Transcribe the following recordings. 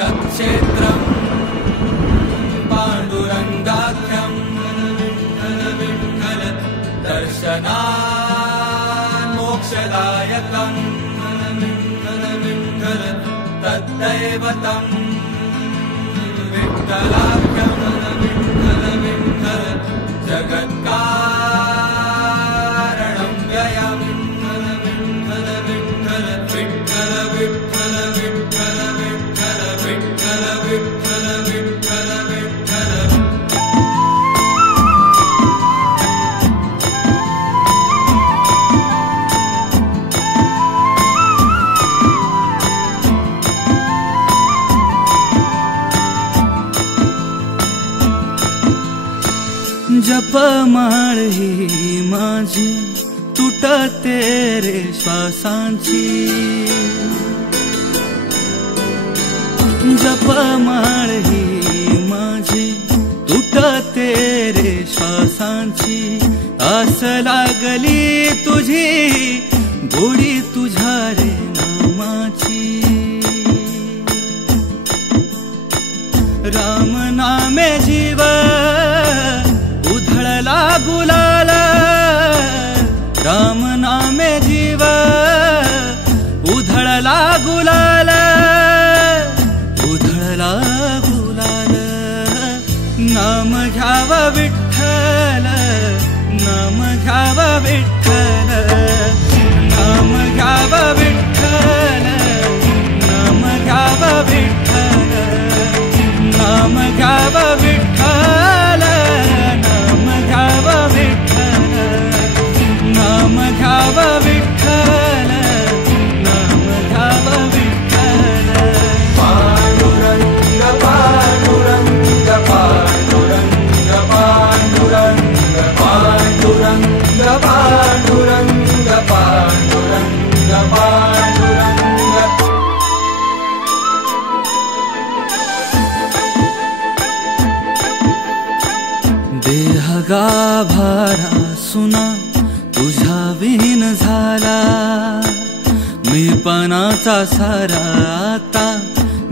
तत्क्षेत्रं पाण्डुरङ्गाख्यं दर्शनान् मोक्षदायकं तद्दैवतं विठ्ठलाख्यं जगत्कारणं व्ययं विठ्ठल विठ्ठल विठ्ठल विठ्ठल विठ्ठल विठ्ठल विठ्ठल विठ्ठल विठ्ठल। जपमाळ ही माझी तुटते रे श्वासांची, जपमाळ ही माझी तुटते रे श्वासांची, आस लागली तुझी गोडी तुझ्या रे नामाची। राम नामे जीव उधळला गुलाल, राम नामे जीव उधळला गुलाल, उधळला गुलाल। नाम घ्याव विठ्ठल, नाम घ्याव विठ्ठल, नाम घ्याव विठ्ठल, नाम घ्याव विठ्ठल, नाम घ्याव विठ्ठल, नाम घ्याव विठ्ठल, नाम घ्याव विठ्ठल, नाम घ्याव विठ्ठल। पांडुरंग पांडुरंग पांडुरंग पांडुरंग पांडुरंग पांडुरंग पांडुरंग पांडुरंग। देह गाभारा सुना तुझ्या विहीन झाला, मी पणाचा सारा आता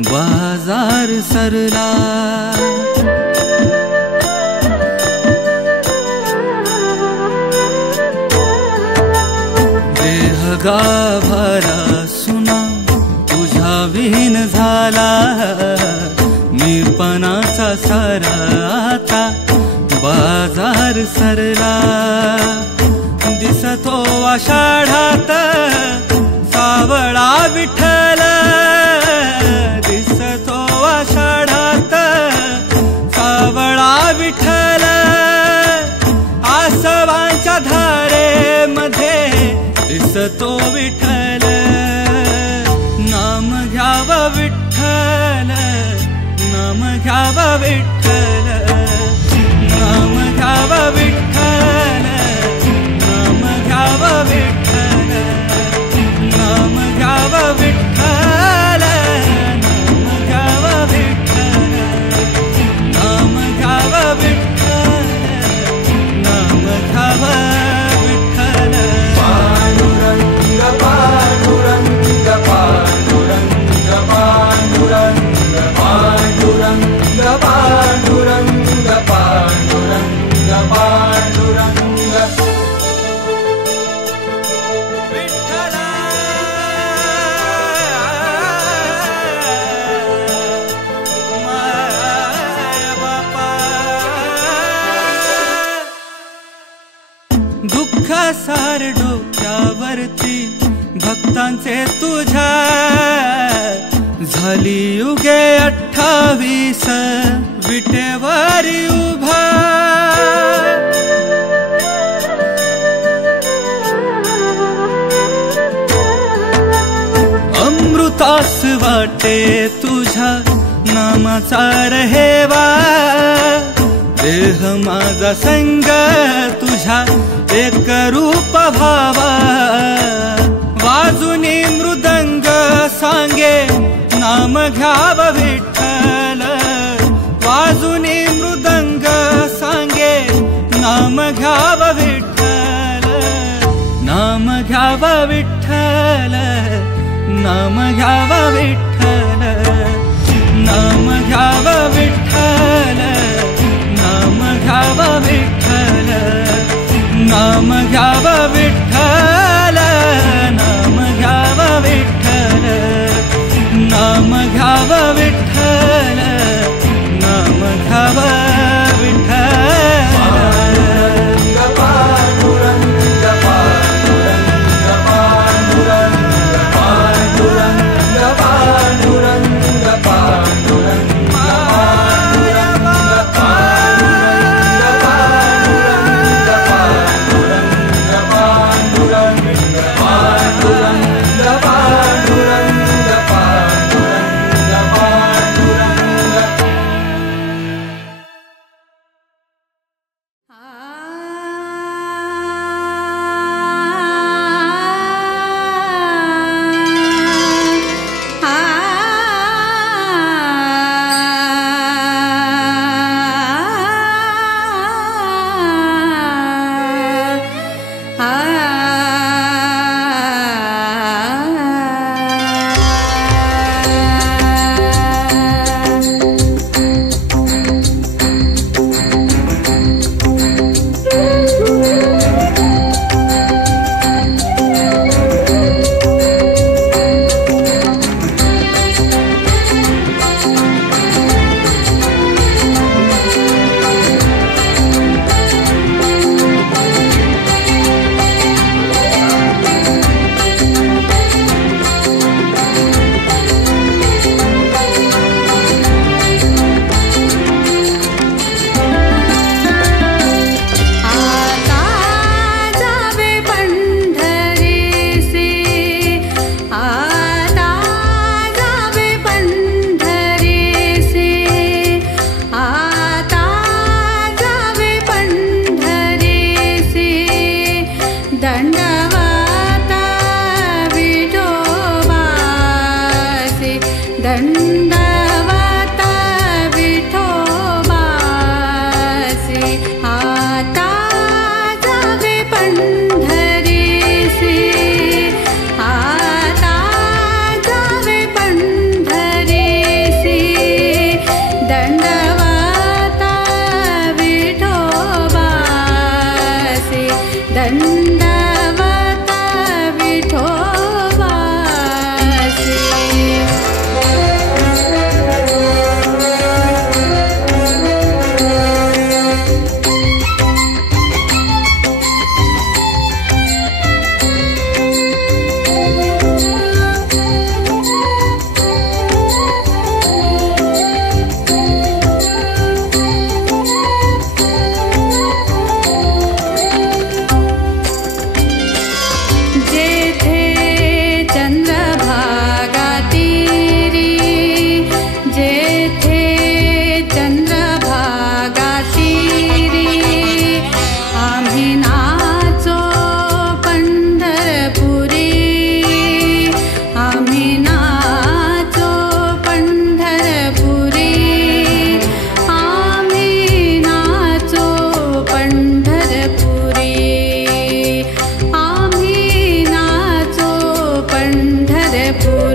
बाजार सरला। देह गाभारा सुना तुझ्या विहीन झाला, मी पणाचा सारा आता बाजार सरला। दिसतो आषाढात सावळा विठ्ठल, दिसतो आषाढात सावळा विठ्ठल। आसवांच्या धारेमध्ये दिसतो विठ्ठल, नाम घ्याव विठ्ठल, नाम घ्याव विठ्ठल, नाम घ्याव विठ्ठल, नाम घ्याव विठ्ठल, नाम घ्याव विठ्ठल, नाम घ्याव विठ्ठल, नाम घ्याव विठ्ठल, नाम घ्याव विठ्ठल। पांडुरंग पांडुरंग पांडुरंग पांडुरंग पांडुरंग पांडुरंग पांडुरंग पांडुरंग। विठ्ठल माय बापा, दुःख सार डोक्यावरती भक्तांचे तुझ्या, झाली युगे 28 विटेवारी उभा। अमृतास वाटे तुझ्या नामाचा रहेवा, देह माझा संग तुझ्या एक रूप भावा। वाजुनी मृदंग सांगे नाम घ्याव विठ्ठल, वाजुनी मृदंग सांगे नाम घ्याव विठ्ठल, नाम घ्याव विठ्ठल, नाम घ्याव विठ्ठल, नाम घ्याव विठ्ठल, नाम घ्याव विठ्ठल, नाम घ्याव विठ्ठल, नाम घ्याव विठ्ठल, नाम घ्याव विठ्ठल, नाम घ्याव पंढरपुरी